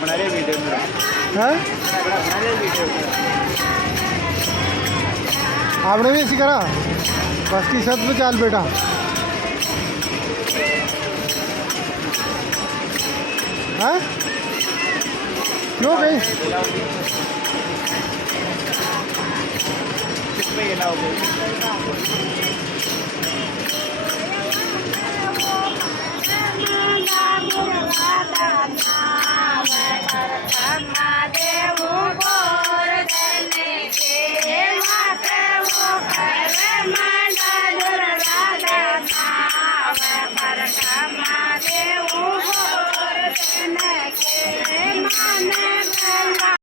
बना रहे वीडियो में। हाँ बना रहे वीडियो में। आपने भी ऐसी करा बस की छत पे चाल बेटा। हाँ क्यों गई किस पे गिना हो गई? Bye.